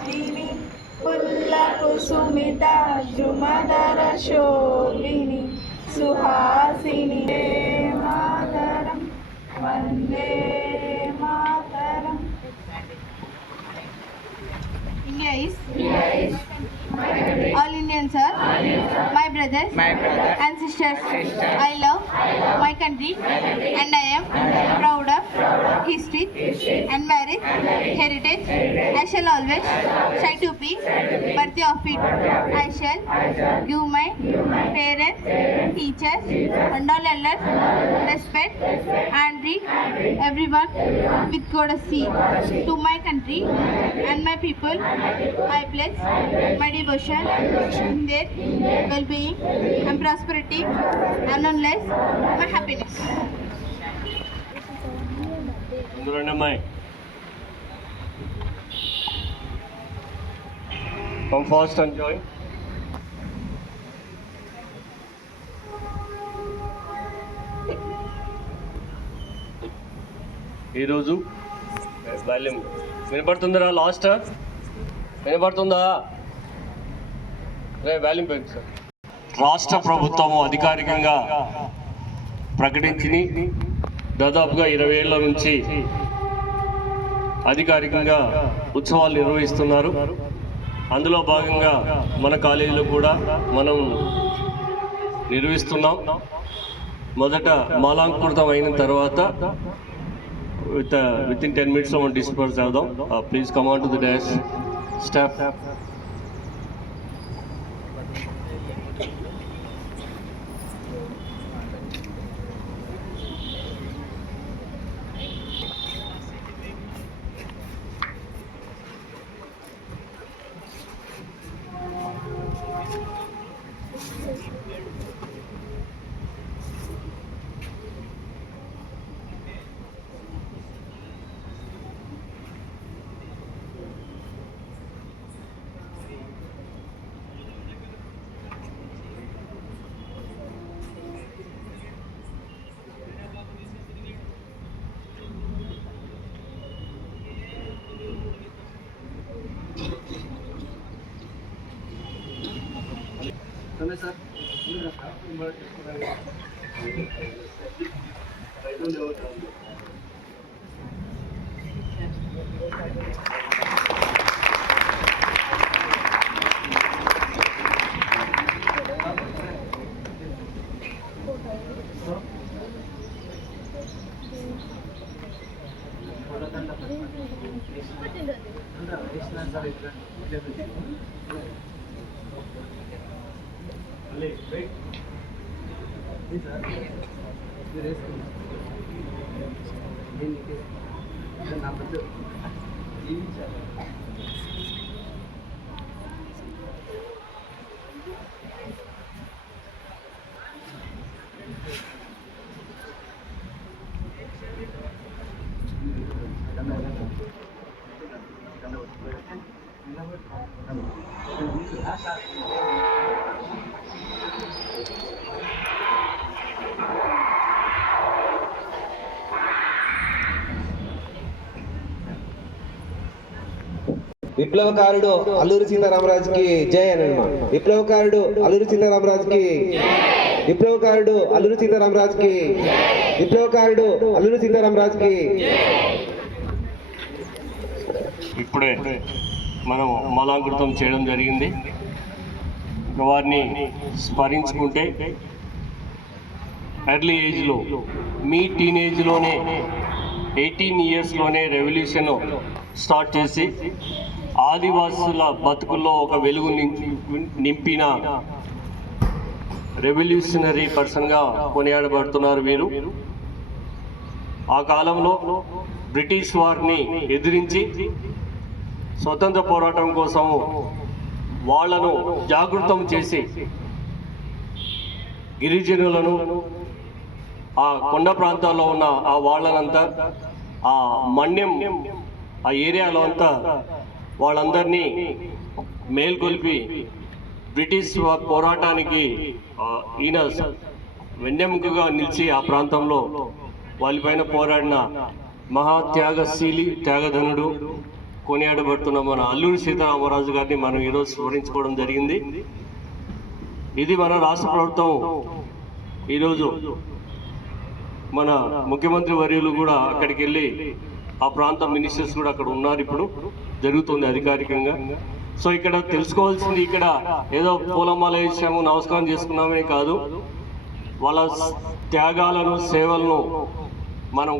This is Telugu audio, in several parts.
सुहासिनी पुल्लकुसुमिता द्रुमधर शोभिनी सुहासिनी मातरम वंदे मातरम। India is all Indians are my brothers and sisters. I love my country and I am proud of history and marriage heritage. I shall always try to be worthy of it. I shall give my parents, teachers and all elders respect and treat everyone with courtesy. To my country and my people I pledge my devotion in their well-being and prosperity and unless my happiness. Come first and join. ఈరోజు వాల్యూమ్ వినపడుతుందిరా? లాస్ట్ వినపడుతుందా? వాల్యూమ్ పెంచు సార్. రాష్ట్ర ప్రభుత్వం అధికారికంగా ప్రకటించి దాదాపుగా 20 ఏళ్ల నుంచి అధికారికంగా ఉత్సవాలు నిర్వహిస్తున్నారు. అందులో భాగంగా మన కాలేజీలో కూడా మనం నిర్వహిస్తున్నాం. మొదట మాలాంకృతం అయిన తర్వాత within 10 minutes మనం డిస్పర్స్ అవుదాం. Please come on to the dais staff. Sir విప్లవకారుడు అల్లూరి సీతారామరాజుకి జై అనమా. విప్లవకారుడు అల్లూరి సీతారామరాజుకి, విప్లవకారుడు అల్లూరి సీతారామరాజుకి, విప్లవకారుడు అల్లూరి సీతారామరాజుకి. ఇప్పుడే మనం మాలాంకృతం చేయడం జరిగింది. వారిని స్మరించుకుంటే ఎర్లీ ఏజ్లో, మీ టీనేజ్లోనే 18 ఇయర్స్లోనే రెవల్యూషన్ స్టార్ట్ చేసి ఆదివాసుల బతుకుల్లో ఒక వెలుగు నింపిన రెవల్యూషనరీ పర్సన్గా కొనియాడబడుతున్నారు వీరు. ఆ కాలంలో బ్రిటిష్ వారిని ఎదిరించి స్వతంత్ర పోరాటం కోసం వాళ్లను జాగృతం చేసి గిరిజనులను, ఆ కొండ ప్రాంతాల్లో ఉన్న ఆ వాళ్ళనంతా, ఆ మన్యం ఆ ఏరియాలో అంతా వాళ్ళందరినీ మేల్కొల్పి బ్రిటిష్ పోరాటానికి ఈయన వెన్నెముకగా నిలిచి ఆ ప్రాంతంలో వాళ్ళపైన పోరాడిన మహాత్యాగశీలి, త్యాగధనుడు, కొనియాడబడుతున్న మన అల్లూరి సీతారామరాజు గారిని మనం ఈరోజు స్మరించుకోవడం జరిగింది. ఇది మన రాష్ట్ర ప్రభుత్వం ఈరోజు మన ముఖ్యమంత్రి వర్యులు కూడా అక్కడికి వెళ్ళి ఆ ప్రాంత మినిస్టర్స్ కూడా అక్కడ ఉన్నారు, ఇప్పుడు జరుగుతుంది అధికారికంగా. సో ఇక్కడ తెలుసుకోవాల్సింది, ఇక్కడ ఏదో పూలమాల వేసాము నమస్కారం చేసుకున్నామే కాదు, వాళ్ళ త్యాగాలను సేవలను మనం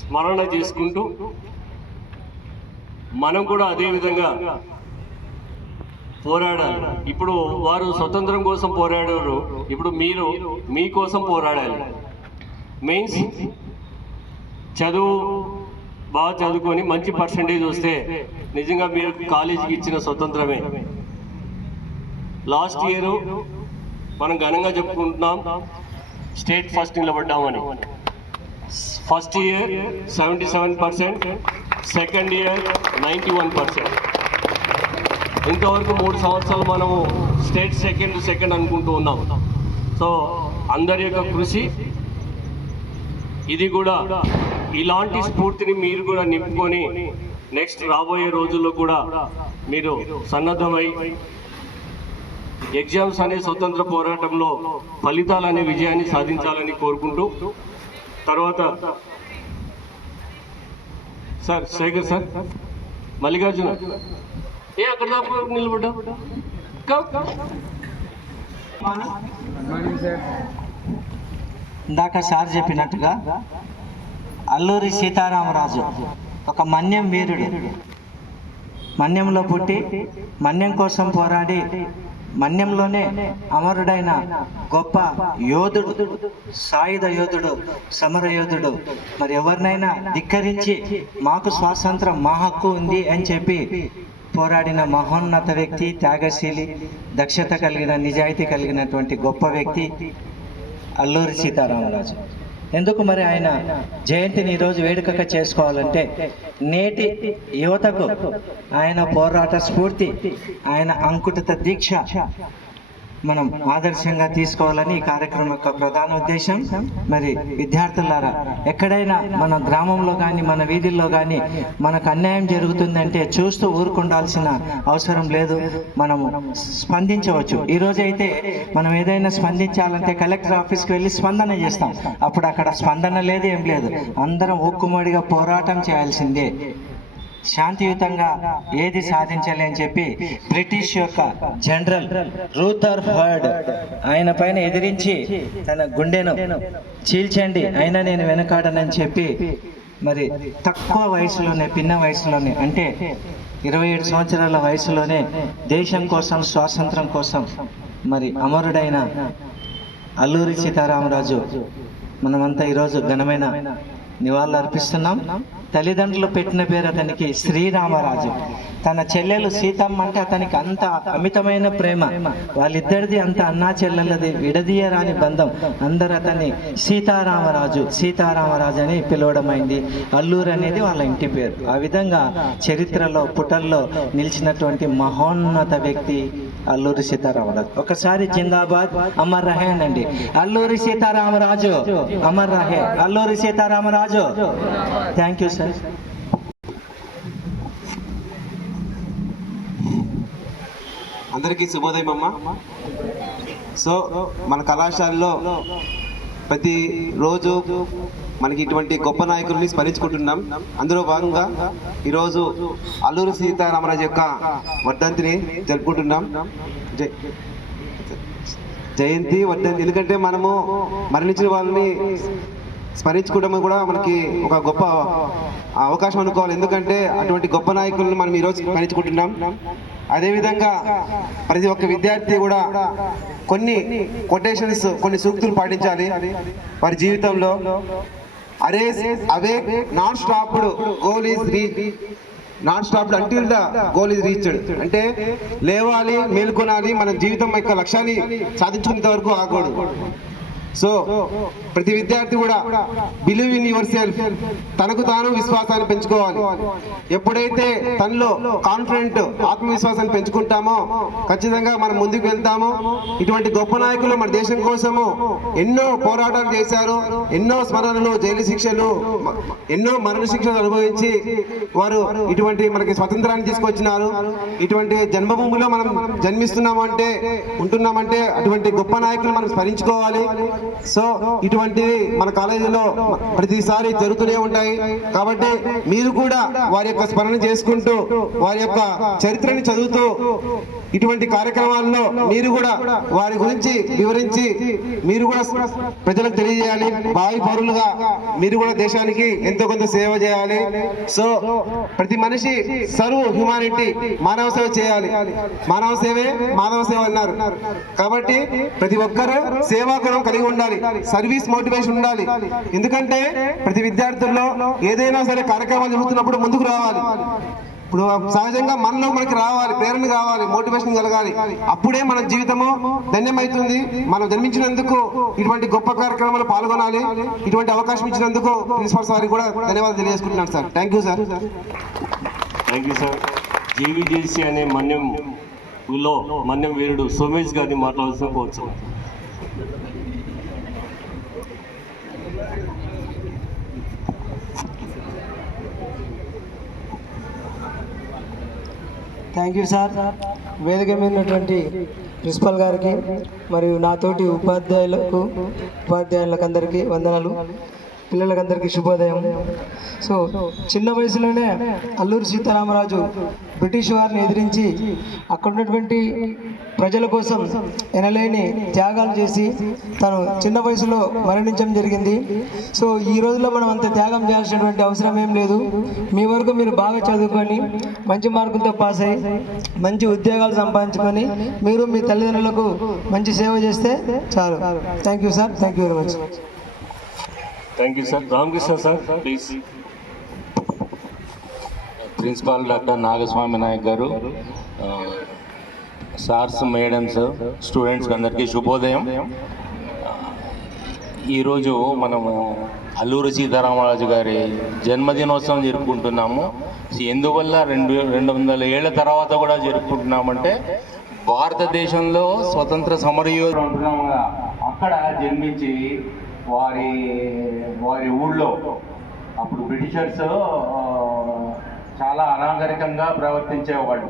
స్మరణ చేసుకుంటూ మనం కూడా అదే విధంగా పోరాడాలి. ఇప్పుడు వారు స్వతంత్రం కోసం పోరాడారు, ఇప్పుడు మీరు మీకోసం పోరాడాలి. మెయిన్స్ చదువు బాగా చదువుకొని మంచి పర్సంటేజ్ వస్తే నిజంగా మీరు కాలేజీకి ఇచ్చిన స్వతంత్రమే. లాస్ట్ ఇయర్ మనం ఘనంగా చెప్పుకుంటున్నాం, స్టేట్ ఫస్ట్ నిలబడ్డామని. First year 77%, second year 91%. ఇంతవరకు 3 సంవత్సరాలు మనము స్టేట్ సెకండ్ అనుకుంటూ ఉన్నాం. సో అందరి యొక్క కృషి ఇది కూడా, ఇలాంటి స్ఫూర్తిని మీరు కూడా నింపుకొని నెక్స్ట్ రాబోయే రోజుల్లో కూడా మీరు సన్నద్ధమై ఎగ్జామ్స్ అనే స్వతంత్ర పోరాటంలో ఫలితాలు అనే విజయాన్ని సాధించాలని కోరుకుంటూ, తర్వాత సార్ శేఖర్ సార్, మల్లికార్జున అక్కడ నిలబడ్డా ఇందాక సార్ చెప్పినట్టుగా అల్లూరి సీతారామరాజు ఒక మన్యం వీరుడు. మన్యంలో పుట్టి మన్యం కోసం పోరాడి మన్యంలోనే అమరుడైన గొప్ప యోధుడు, సాయుధ యోధుడు, సమర యోధుడు. మరి ఎవరినైనా ధిక్కరించి మాకు స్వాతంత్రం, మా హక్కు ఉంది అని చెప్పి పోరాడిన మహోన్నత వ్యక్తి, త్యాగశీలి, దక్షత కలిగిన, నిజాయితీ కలిగినటువంటి గొప్ప వ్యక్తి అల్లూరి సీతారామరాజు. ఎందుకు మరి ఆయన జయంతిని ఈరోజు వేడుకగా చేసుకోవాలంటే, నేటి యువతకు ఆయన పోరాట స్ఫూర్తి, ఆయన అంకుటిత దీక్ష మనం ఆదర్శంగా తీసుకోవాలని ఈ కార్యక్రమం యొక్క ప్రధాన ఉద్దేశం. మరి విద్యార్థులారా, ఎక్కడైనా మన గ్రామంలో కానీ మన వీధుల్లో కానీ మనకు అన్యాయం జరుగుతుందంటే చూస్తూ ఊరుకుండాల్సిన అవసరం లేదు, మనము స్పందించవచ్చు. ఈరోజైతే మనం ఏదైనా స్పందించాలంటే కలెక్టర్ ఆఫీస్కి వెళ్ళి స్పందన చేస్తాం, అప్పుడు అక్కడ స్పందన లేదు, ఏం లేదు. అందరం ఒక్కుమడిగా పోరాటం చేయాల్సిందే. శాంతియుతంగా ఏది సాధించాలి అని చెప్పి బ్రిటిష్ యొక్క జనరల్ రూథర్ ఫర్డ్ ఆయన పైన ఎదిరించి తన గుండెను చీల్చండి అయినా నేను వెనకాడనని చెప్పి, మరి తక్కువ వయసులోనే, పిన్న వయసులోనే, అంటే 27 సంవత్సరాల వయసులోనే దేశం కోసం, స్వాతంత్రం కోసం మరి అమరుడైన అల్లూరి సీతారామరాజు మనమంతా ఈరోజు ఘనమైన నివాళులు అర్పిస్తున్నాం. తల్లిదండ్రులు పెట్టిన పేరు అతనికి శ్రీరామరాజు. తన చెల్లెలు సీతమ్మ అంటే అతనికి అంత అమితమైన ప్రేమ, వాళ్ళిద్దరిది అంత అన్నా చెల్లెలది విడదీయరాని బంధం. అందరూ అతన్ని సీతారామరాజు, సీతారామరాజు అని పిలవడమైంది. అల్లూరు అనేది వాళ్ళ ఇంటి పేరు. ఆ విధంగా చరిత్రలో పుటల్లో నిలిచినటువంటి మహోన్నత వ్యక్తి అల్లూరి సీతారామరాజు. ఒకసారి జిందాబాద్, అమర్ రహే అనండి. అల్లూరి సీతారామరాజు అమర్ రహే, Alluri Sitaramaraju. Thank you sir. అందరికీ శుభోదయం అమ్మ. సో మన కళాశాలలో ప్రతి రోజు మనకి ఇటువంటి గొప్ప నాయకుల్ని స్మరించుకుంటున్నాం. అందులో భాగంగా ఈరోజు అల్లూరి సీతారామరాజు యొక్క వర్ధంతిని జరుపుకుంటున్నాం. జయంతి, వర్ధంతి. ఎందుకంటే మనము మరణించిన వాళ్ళని స్మరించుకోవడం కూడా మనకి ఒక గొప్ప అవకాశం అనుకోవాలి. ఎందుకంటే అటువంటి గొప్ప నాయకులను మనం ఈరోజు స్మరించుకుంటున్నాం. అదేవిధంగా ప్రతి ఒక్క విద్యార్థి కూడా కొన్ని కొటేషన్స్, కొన్ని సూక్తులు పాటించాలి వారి జీవితంలో. Awake non stopped goal is non stopped until the goal is reached. అంటే లేవాలి, మేల్కొనాలి, మన జీవితం యొక్క లక్ష్యాన్ని సాధించుకునేంత వరకు ఆగకూడదు. సో ప్రతి విద్యార్థి కూడా బిలీవ్ ఇన్ యువర్ సెల్ఫ్, తనకు తాను విశ్వాసాన్ని పెంచుకోవాలి. ఎప్పుడైతే తనలో కాన్ఫిడెంట్ ఆత్మవిశ్వాసాన్ని పెంచుకుంటామో ఖచ్చితంగా మనం ముందుకు వెళ్తాము. ఇటువంటి గొప్ప నాయకులు మన దేశం కోసము ఎన్నో పోరాటాలు చేశారు, ఎన్నో స్మరణలు, జైలు శిక్షలు, ఎన్నో మరణ శిక్షలు అనుభవించి వారు ఇటువంటి మనకి స్వతంత్రాన్ని తీసుకొచ్చినారు. ఇటువంటి జన్మభూమిలో మనం జన్మిస్తున్నామంటే ఉంటున్నామంటే అటువంటి గొప్ప నాయకులు మనం స్మరించుకోవాలి. సో ఇటువంటివి మన కాలేజీలో ప్రతిసారి జరుగుతూనే ఉంటాయి. కాబట్టి మీరు కూడా వారి యొక్క స్మరణ చేసుకుంటూ వారి యొక్క చరిత్రని చదువుతూ ఇటువంటి కార్యక్రమాల్లో మీరు కూడా వారి గురించి వివరించి మీరు కూడా ప్రజలకు తెలియజేయాలి. భావి పౌరులుగా మీరు కూడా దేశానికి ఎంతో కొంత సేవ చేయాలి. సో ప్రతి మనిషి సర్వ్ హ్యూమానిటీ, మానవ సేవ చేయాలి. మానవ సేవే మానవ సేవ అన్నారు. కాబట్టి ప్రతి ఒక్కరూ సేవా గుణం కలిగి ఉండాలి, సర్వీస్ మోటివేషన్ ఉండాలి. ఎందుకంటే ప్రతి విద్యార్థుల్లో ఏదైనా సరే కార్యక్రమాలు జరుగుతున్నప్పుడు ముందుకు రావాలి. ఇప్పుడు సహజంగా మనలో మనకి రావాలి, ప్రేరణ కావాలి, మోటివేషన్ కలగాలి. అప్పుడే మన జీవితము ధన్యమవుతుంది. మనం జన్మించినందుకు ఇటువంటి గొప్ప కార్యక్రమాలు పాల్గొనాలి. ఇటువంటి అవకాశం ఇచ్చినందుకు ప్రిన్సిపల్ సార్ కూడా ధన్యవాదాలు తెలియజేసుకుంటున్నాను sir. Thank you sir. Thank you sir. GVJC అనే మన్యం వీరుడు సోమేష్ గారిని మాట్లాడాల్సిన కోవచ్చు. Thank you sir. వేదిక మీద ఉన్నటువంటి ప్రిన్సిపల్ గారికి మరియు నాతోటి ఉపాధ్యాయులకు అందరికీ వందనాలు. పిల్లలకందరికీ శుభోదయం. సో చిన్న వయసులోనే అల్లూరి సీతారామరాజు బ్రిటిష్ వారిని ఎదిరించి అక్కడ ఉన్నటువంటి ప్రజల కోసం ఎనలేని త్యాగాలు చేసి తను చిన్న వయసులో మరణించడం జరిగింది. సో ఈ రోజుల్లో మనం అంత త్యాగం చేయాల్సినటువంటి అవసరం ఏం లేదు. మీ వరకు మీరు బాగా చదువుకొని మంచి మార్కులతో పాస్ అయ్యి మంచి ఉద్యోగాలు సంపాదించుకొని మీరు మీ తల్లిదండ్రులకు మంచి సేవ చేస్తే చాలు. Thank you sir. Thank you very much. Thank you sir. Ramakrishna sir please. Principal doctor Nagaswamy Nayak garu, sirs, madams, స్టూడెంట్స్కి అందరికీ శుభోదయం. ఈరోజు మనము అల్లూరి సీతారామరాజు గారి జన్మదినోత్సవం జరుపుకుంటున్నాము. ఎందువల్ల 200 ఏళ్ల తర్వాత కూడా జరుపుకుంటున్నామంటే భారతదేశంలో స్వతంత్ర సమరయోధులు ఉంటున్నాము కదా, అక్కడ జన్మించి వారి ఊళ్ళో అప్పుడు బ్రిటిషర్స్ చాలా అనాగరికంగా ప్రవర్తించేవాళ్ళు.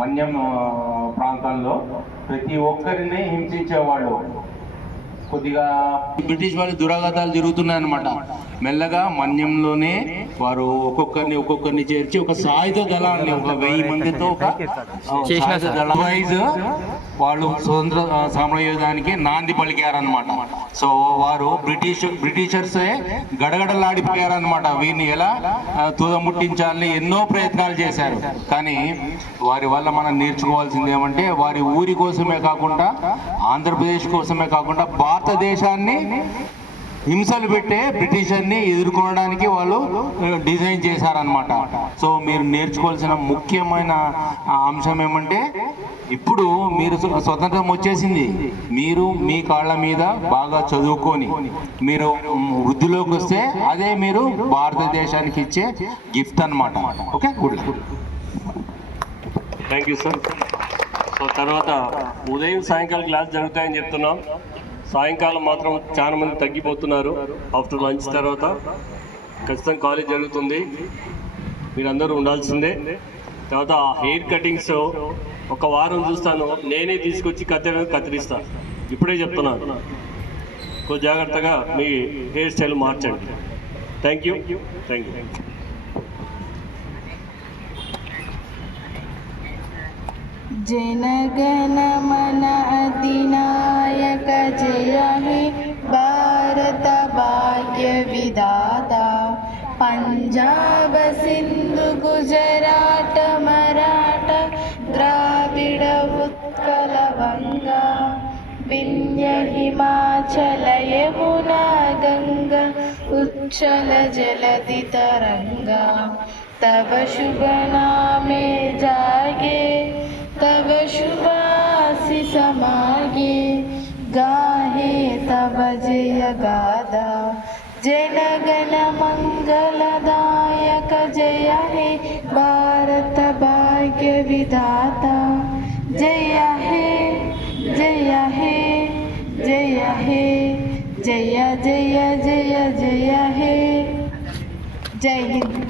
మన్యం ప్రాంతాల్లో ప్రతి ఒక్కరిని హింసించేవాళ్ళు. కొద్దిగా బ్రిటిష్ వారి దురాఘాతాలు జరుగుతున్నాయన్నమాట. మెల్లగా మన్యంలోనే వారు ఒక్కొక్కరిని చేర్చి ఒక సాయుధ దళాన్ని, ఒక 1000 మందితో ఒక వైజ్ వాళ్ళు స్వతంత్ర సామ్రాజ్యానికి నాంది పలికారనమాట. సో వారు బ్రిటిషర్సే గడగడలాడిపోయారనమాట. వీరిని ఎలా తుదముట్టించాలని ఎన్నో ప్రయత్నాలు చేశారు. కానీ వారి వల్ల మనం నేర్చుకోవాల్సింది ఏమంటే వారి ఊరి కోసమే కాకుండా, ఆంధ్రప్రదేశ్ కోసమే కాకుండా భారతదేశాన్ని హింసలు పెట్టే బ్రిటిషర్ని ఎదుర్కొనడానికి వాళ్ళు డిజైన్ చేశారనమాట. సో మీరు నేర్చుకోవాల్సిన ముఖ్యమైన అంశం ఏమంటే ఇప్పుడు మీరు స్వతంత్రం వచ్చేసింది, మీరు మీ కాళ్ళ మీద బాగా చదువుకొని మీరు వృద్ధిలోకి వస్తే అదే మీరు భారతదేశానికి ఇచ్చే గిఫ్ట్ అన్నమాట. Okay, good luck. Thank you sir. So తర్వాత ఉదయం సాయంకాలం క్లాస్ జరుగుతాయని చెప్తున్నాం. సాయంకాలం మాత్రం చాలా మంది తగ్గిపోతున్నారు. ఆఫ్టర్ లంచ్ తర్వాత ఖచ్చితంగా కాలేజ్ జరుగుతుంది, మీరందరూ ఉండాల్సిందే. తర్వాత హెయిర్ కటింగ్స్ ఒక వారం చూస్తాను, నేనే తీసుకొచ్చి కత్తిరిస్తాను. ఇప్పుడే చెప్తున్నాను, కొంచెం జాగ్రత్తగా మీ హెయిర్ స్టైల్ మార్చండి. Thank you. Thank you. जनगण मन अधिनायक जय हे भारत भाग्य विधाता पंजाब सिंधु गुजरात मराठा द्राविड उत्कल बंगा विंध्य हिमाचल यमुना गंगा उच्छल जलधि तरंगा तब शुभ नामे जागे तब शुभ आशीष मागे गाहे तब भारत भाग्य विधाता जय हे जय हे जय हे जय जय जय जय हे जय हिंद।